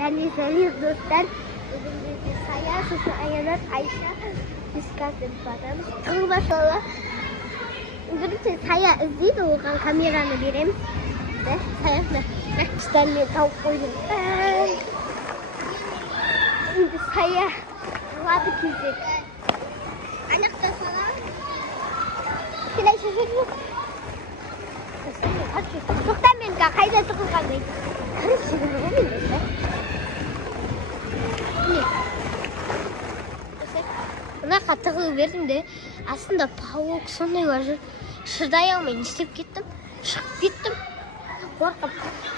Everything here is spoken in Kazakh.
және сәлем достар. Бүгін бізде Сая, сосын Аянат, Айша. Біз қазір барамыз. Тығылба сола. Бірінші Сая іздейді, оған камераны береміз. Саяқна. Үстәлмен тауып қойдым. Енді Сая жылады кезек. Анақта салам. Келайша жүріп. Тоқта мен қайда тұқылған дейді. Қарыз жүріп ғой мен. Мына қатығы бердім де, астында пауық сондай бар жүр. Шыдай алмай не істеп кеттім. Шығып кеттім. Қорқып кеттім.